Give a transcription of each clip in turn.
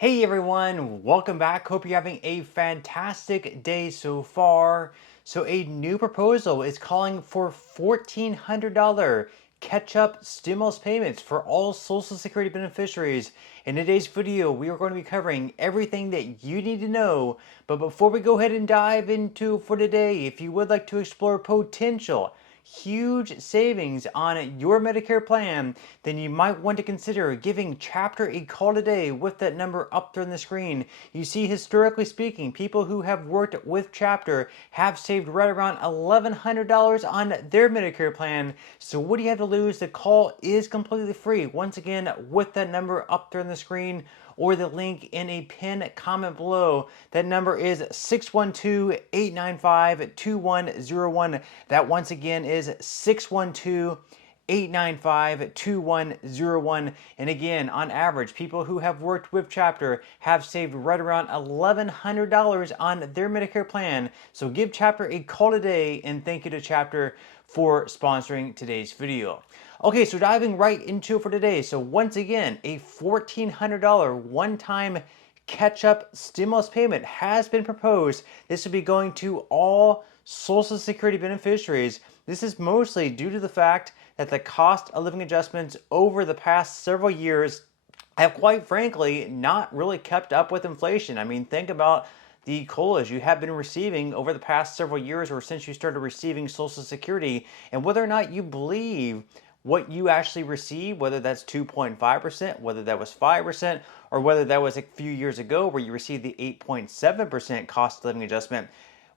Hey everyone, welcome back. Hope you're having a fantastic day so far. So a new proposal is calling for $1,400 catch-up stimulus payments for all Social Security beneficiaries. In today's video, we are going to be covering everything that you need to know. But before we go ahead and dive into for today, if you would like to explore potential huge savings on your Medicare plan, then you might want to consider giving Chapter a call today with that number up there on the screen. You see, historically speaking, people who have worked with Chapter have saved right around $1,100 on their Medicare plan. So what do you have to lose? The call is completely free. Once again, with that number up there on the screen, or the link in a pinned comment below. That number is 612-895-2101. That once again is 612-895-2101. And again, on average, people who have worked with Chapter have saved right around $1,100 on their Medicare plan. So give Chapter a call today, and thank you to Chapter for sponsoring today's video. Okay, so diving right into it for today. So once again, a $1,400 one-time catch-up stimulus payment has been proposed. This will be going to all Social Security beneficiaries. This is mostly due to the fact that the cost of living adjustments over the past several years have, quite frankly, not really kept up with inflation. I mean, think about the COLAs you have been receiving over the past several years, or since you started receiving Social Security, and whether or not you believe what you actually receive, whether that's 2.5%, whether that was 5%, or whether that was a few years ago where you received the 8.7% cost of living adjustment,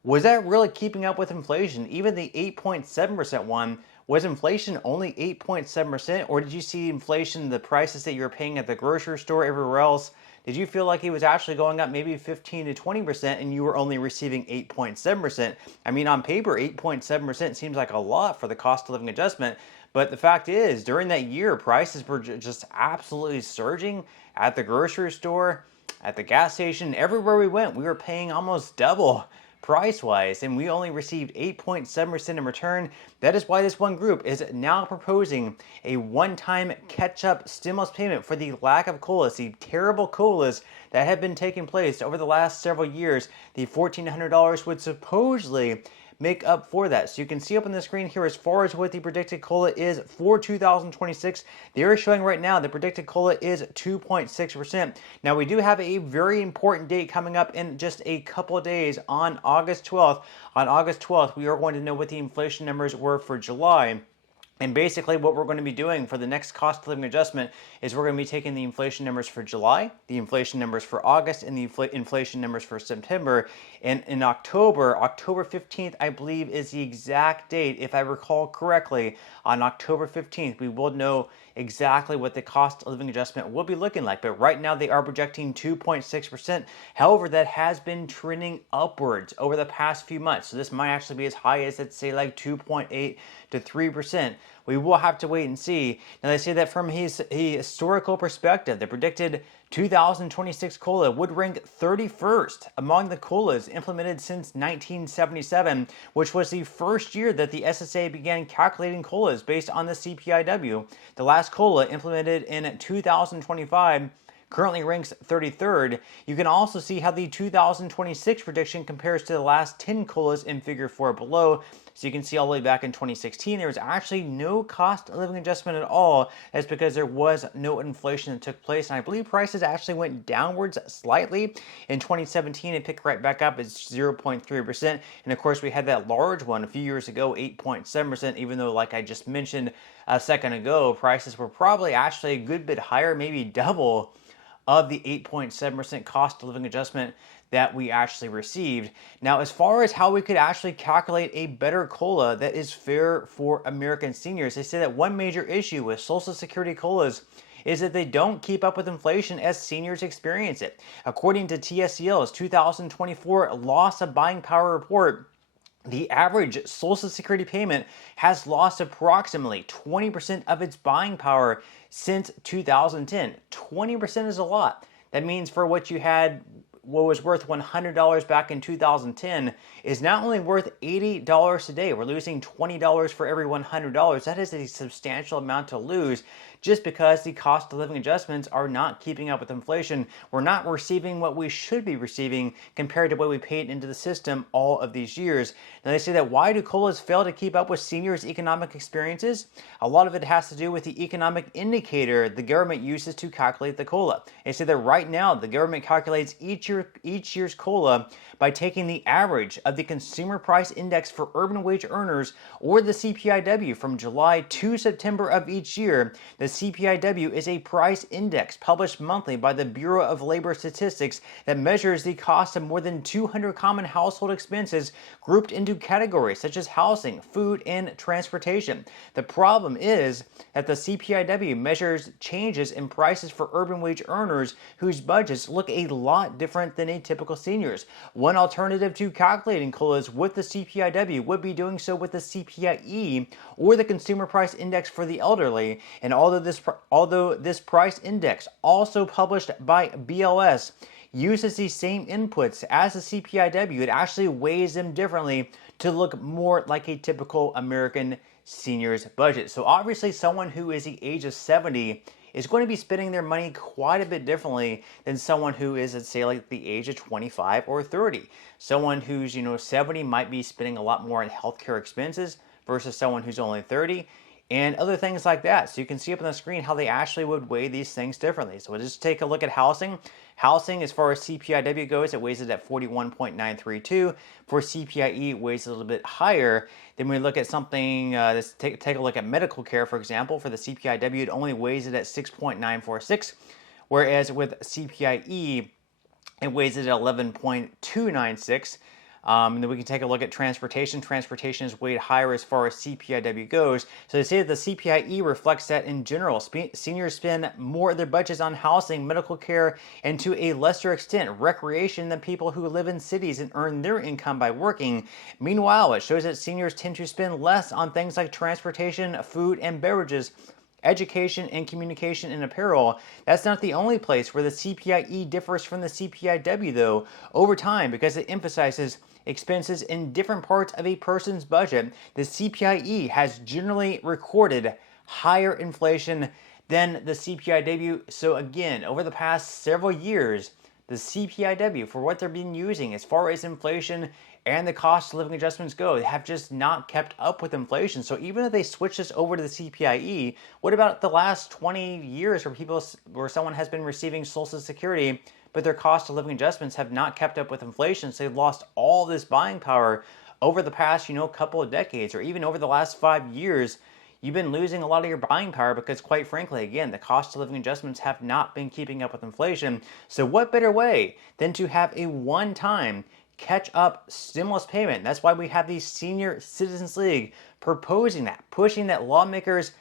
was that really keeping up with inflation? Even the 8.7% one, was inflation only 8.7%, or did you see inflation, the prices that you were paying at the grocery store, everywhere else? Did you feel like it was actually going up maybe 15 to 20% and you were only receiving 8.7%? I mean, on paper, 8.7% seems like a lot for the cost of living adjustment. But the fact is, during that year, prices were just absolutely surging at the grocery store, at the gas station, everywhere we went. We were paying almost double price-wise, and we only received 8.7% in return. That is why this one group is now proposing a one-time catch-up stimulus payment for the lack of COLAs, the terrible COLAs that have been taking place over the last several years. The $1,400 would supposedly make up for that. So you can see up on the screen here as far as what the predicted COLA is for 2026. They are showing right now the predicted COLA is 2.6%. Now we do have a very important date coming up in just a couple of days on August 12th. On August 12th, we are going to know what the inflation numbers were for July. And basically what we're going to be doing for the next cost of living adjustment is we're going to be taking the inflation numbers for July, the inflation numbers for August, and the inflation numbers for September. And in October 15th, I believe, is the exact date, if I recall correctly. On October 15th, we will know exactly what the cost of living adjustment will be looking like. But right now they are projecting 2.6%. However, that has been trending upwards over the past few months. So this might actually be as high as, let's say, like 2.8 to 3%. We will have to wait and see. Now they say that from a historical perspective, the predicted 2026 COLA would rank 31st among the COLAs implemented since 1977, which was the first year that the SSA began calculating COLAs based on the CPIW. The last COLA implemented in 2025 currently ranks 33rd. You can also see how the 2026 prediction compares to the last 10 COLAs in figure 4 below. So you can see all the way back in 2016, there was actually no cost of living adjustment at all. That's because there was no inflation that took place. And I believe prices actually went downwards slightly. In 2017, it picked right back up at 0.3%. And of course, we had that large one a few years ago, 8.7%, even though, like I just mentioned a second ago, prices were probably actually a good bit higher, maybe double of the 8.7% cost of living adjustment that we actually received. Now, as far as how we could actually calculate a better COLA that is fair for American seniors, they say that one major issue with Social Security COLAs is that they don't keep up with inflation as seniors experience it. According to TSCL's 2024 Loss of Buying Power report, the average Social Security payment has lost approximately 20% of its buying power since 2010. 20% is a lot. That means for what you had, what was worth $100 back in 2010 is now only worth $80 today. We're losing $20 for every $100. That is a substantial amount to lose. just because the cost of living adjustments are not keeping up with inflation. We're not receiving what we should be receiving compared to what we paid into the system all of these years. Now they say that why do COLAs fail to keep up with seniors' economic experiences? A lot of it has to do with the economic indicator the government uses to calculate the COLA. They say that right now the government calculates each year's COLA by taking the average of the Consumer Price Index for urban wage earners, or the CPIW, from July to September of each year. The CPIW is a price index published monthly by the Bureau of Labor Statistics that measures the cost of more than 200 common household expenses grouped into categories such as housing, food, and transportation. The problem is that the CPIW measures changes in prices for urban wage earners whose budgets look a lot different than a typical senior's. One alternative to calculating COLAs with the CPIW would be doing so with the CPIE, or the Consumer Price Index for the elderly. And although this price index, also published by BLS, uses the same inputs as the CPIW, it actually weighs them differently to look more like a typical American senior's budget. So obviously someone who is the age of 70 is going to be spending their money quite a bit differently than someone who is, let's say, like the age of 25 or 30. Someone who's, 70 might be spending a lot more on healthcare expenses versus someone who's only 30, and other things like that. So you can see up on the screen how they actually would weigh these things differently. So we'll just take a look at housing. Housing, as far as CPIW goes, it weighs it at 41.932. For CPIE, it weighs a little bit higher. Then we look at something, let's take a look at medical care, for example. For the CPIW, it only weighs it at 6.946, whereas with CPIE, it weighs it at 11.296. And then we can take a look at transportation. Transportation is weighed higher as far as CPIW goes. So they say that the CPIE reflects that in general, seniors spend more of their budgets on housing, medical care, and to a lesser extent, recreation than people who live in cities and earn their income by working. Meanwhile, it shows that seniors tend to spend less on things like transportation, food, and beverages, education, and communication and apparel. That's not the only place where the CPIE differs from the CPIW, though. Over time, because it emphasizes expenses in different parts of a person's budget, the CPIE has generally recorded higher inflation than the CPIW. So again, over the past several years, the CPIW, for what they're being using as far as inflation and the cost of living adjustments go, they have just not kept up with inflation. So even if they switch this over to the CPIE, what about the last 20 years where someone has been receiving Social Security, but their cost of living adjustments have not kept up with inflation? So they've lost all this buying power over the past, couple of decades, or even over the last 5 years. You've been losing a lot of your buying power because, quite frankly, again, the cost of living adjustments have not been keeping up with inflation. So what better way than to have a one-time catch-up stimulus payment? That's why we have the Senior Citizens League proposing that, pushing that lawmakers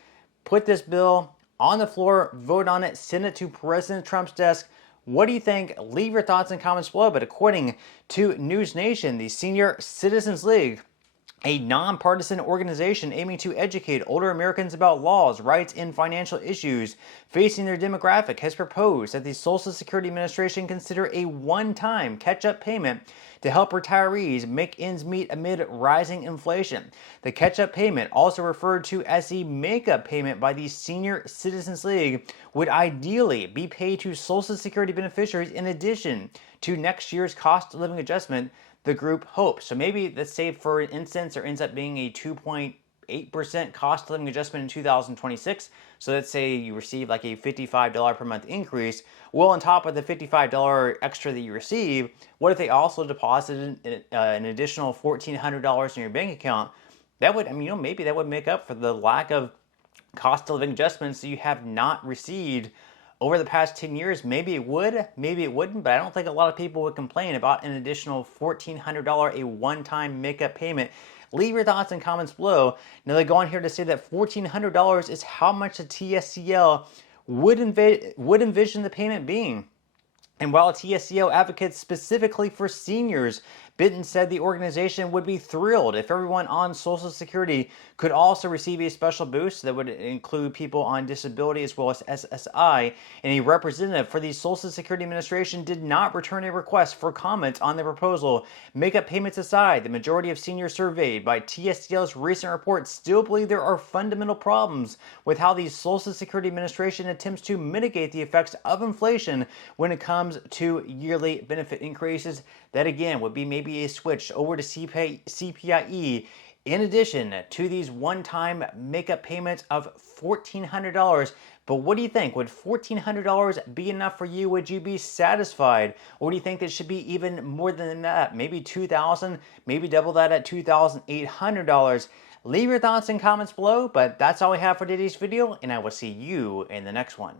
put this bill on the floor, vote on it, send it to President Trump's desk. What do you think? Leave your thoughts and comments below. But according to News Nation, the Senior Citizens League, a nonpartisan organization aiming to educate older Americans about laws, rights, and financial issues facing their demographic, has proposed that the Social Security Administration consider a one-time catch-up payment to help retirees make ends meet amid rising inflation. The catch-up payment, also referred to as the make-up payment by the Senior Citizens League, would ideally be paid to Social Security beneficiaries in addition to next year's cost of living adjustment, the group hopes. So maybe, let's say for instance, there ends up being a 2.8% cost of living adjustment in 2026. So let's say you receive like a $55 per month increase. Well, on top of the $55 extra that you receive, what if they also deposited an additional $1,400 in your bank account? That would, maybe that would make up for the lack of cost of living adjustments that you have not received over the past 10 years. Maybe it would, maybe it wouldn't, but I don't think a lot of people would complain about an additional $1,400, a one-time makeup payment. Leave your thoughts and comments below. Now they go on here to say that $1,400 is how much the TSCL would envision the payment being. And while TSCL advocates specifically for seniors Benton said the organization would be thrilled if everyone on Social Security could also receive a special boost that would include people on disability as well as SSI, and a representative for the Social Security Administration did not return a request for comment on the proposal. Makeup payments aside, the majority of seniors surveyed by TSDL's recent report still believe there are fundamental problems with how the Social Security Administration attempts to mitigate the effects of inflation when it comes to yearly benefit increases. That again would be maybe a switch over to CPIE in addition to these one-time makeup payments of $1,400. But what do you think? Would $1,400 be enough for you? Would you be satisfied? Or do you think that should be even more than that? Maybe $2,000, maybe double that at $2,800. Leave your thoughts and comments below, but that's all we have for today's video, and I will see you in the next one.